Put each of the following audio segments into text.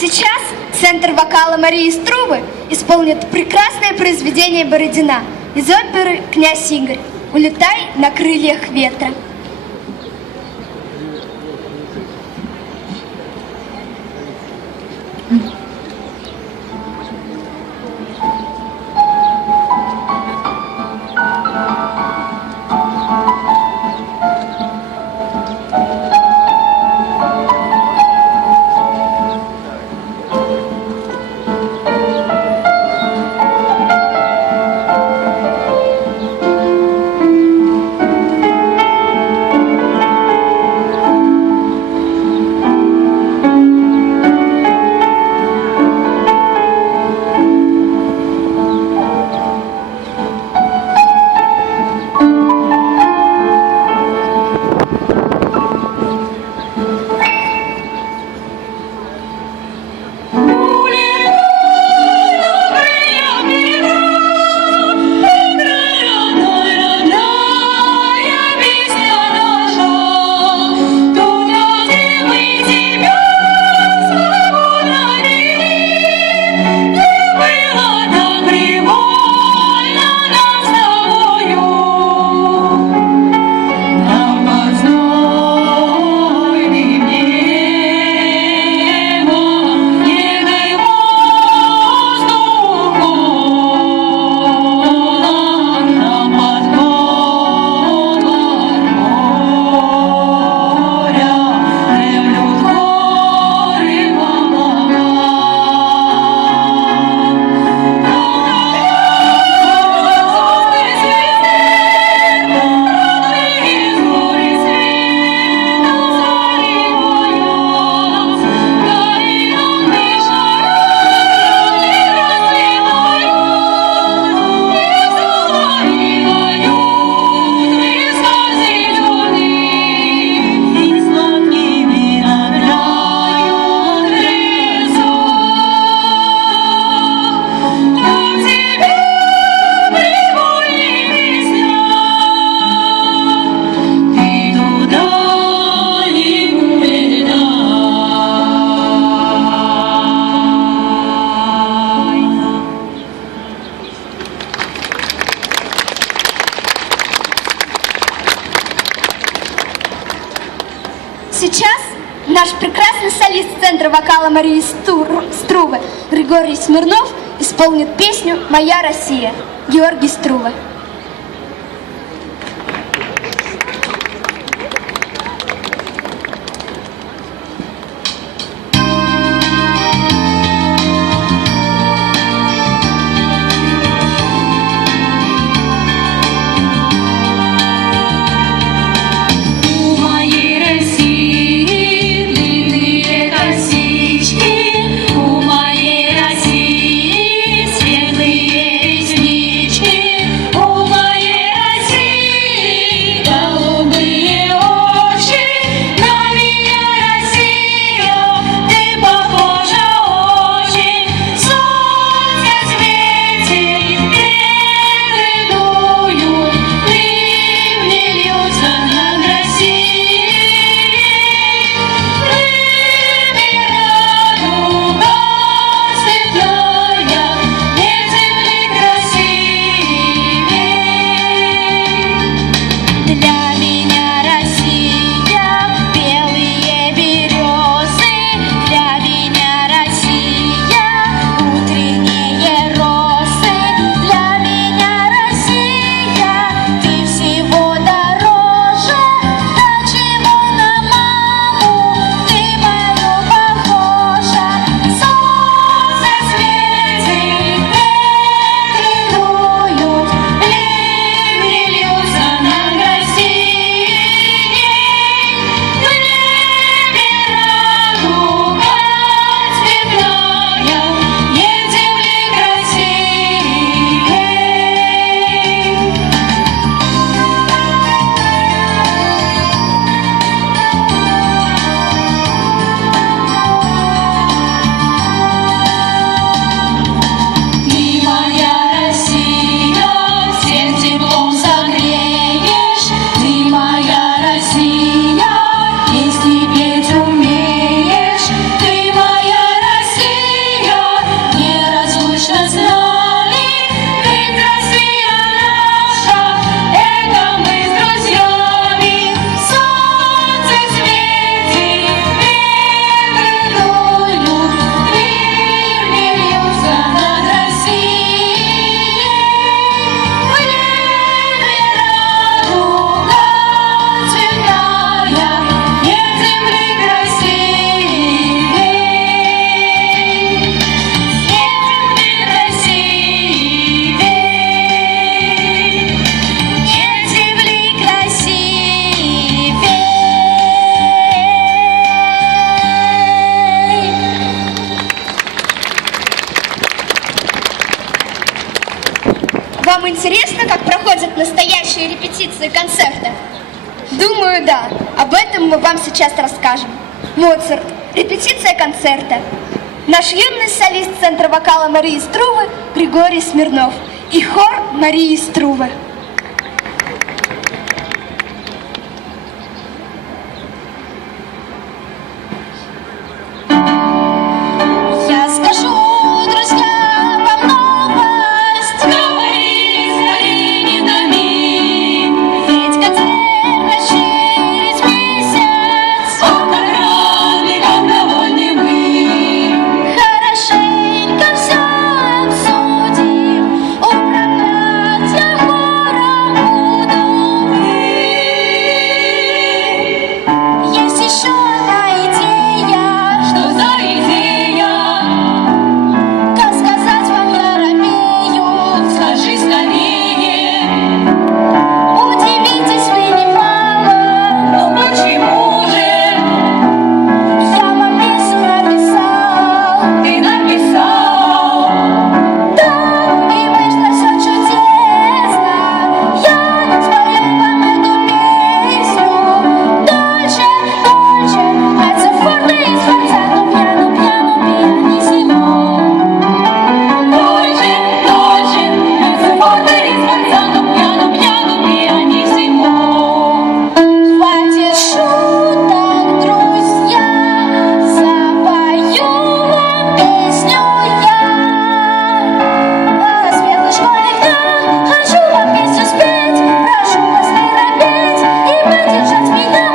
сейчас Центр вокала Марии Струвы исполнит прекрасное произведение Бородина из оперы «Князь Игорь» «Улетай на крыльях ветра». Сейчас наш прекрасный солист Центра вокала Марии Струвы Григорий Смирнов исполнит песню «Моя Россия» Георгий Струва. О, интересно, как проходят настоящие репетиции концерта? Думаю, да. Об этом мы вам сейчас расскажем. Моцарт. Репетиция концерта. Наш юный солист Центра вокала Марии Струве Григорий Смирнов и хор Марии Струве. Я скажу, друзья, вам новость. Говори, скорее, не томи. Ведь концерт через месяц. Похороны, как довольны мы. Хорошенько все обсудим. Управлять я хором буду. Есть еще одна идея. Что за идея? Как сказать вам, я робею. Скажи скорее. Удивитесь вы немало. Но почему же? Я вам песню написал. Ты написал? Да, и вышло все чудесно. Я спою вам эту песню. Дольше, дольше, мezzo forte e sforzato, piano, piano, pianissimo. Дольше, дольше, mezzo forte e sforzato, piano, piano, pianissimo. Хватит шуток, друзья, запою вам песню я. О светлых школьных днях хочу вам песню спеть, прошу вас не робеть и поддержать меня.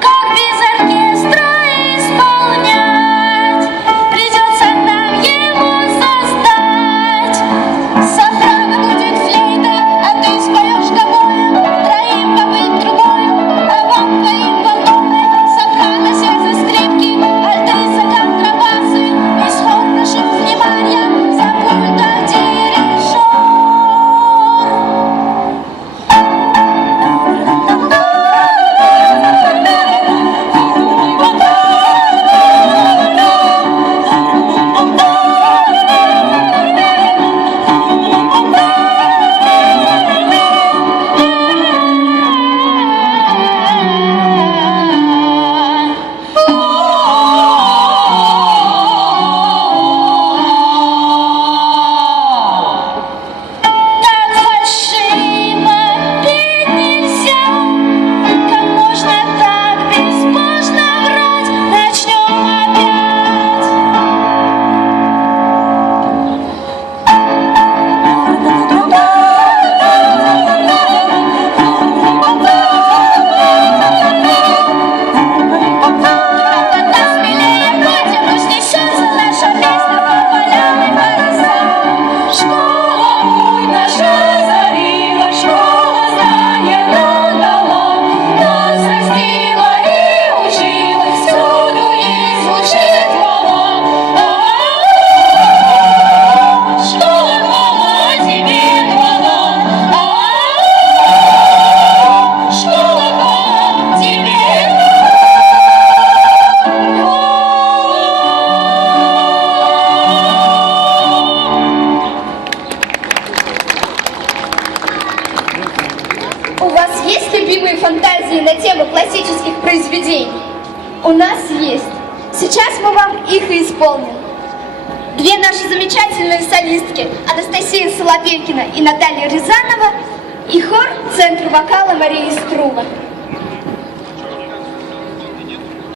Как без оркестра исполнять, придется нам его создать. Сопрано гудит флейта, а ты споешь гобоем, троим побыть другою, а вам твоим вагоны. Сопрано сердце скрипки, альтриса контрабасы, весь хор прошу внимания, за пультом дирижер. Так фальшиво петь нельзя, как можно так безбожно врать, начнем опять. Тогда смелее ходим, пусть несется наша песня по полям и по лесам. Школа путь наша зарила, школа знания нам дала, нас растила и учила, всюду ей звучит хвала. Школа, хвала тебе, хвала. Школа, хвала тебе, У вас есть любимые фантазии на тему классических произведений? У нас есть. Сейчас мы вам их и исполним. Две наши замечательные солистки Анастасия Соловейкина и Наталья Рязанова и хор Центра вокала Марии Струве.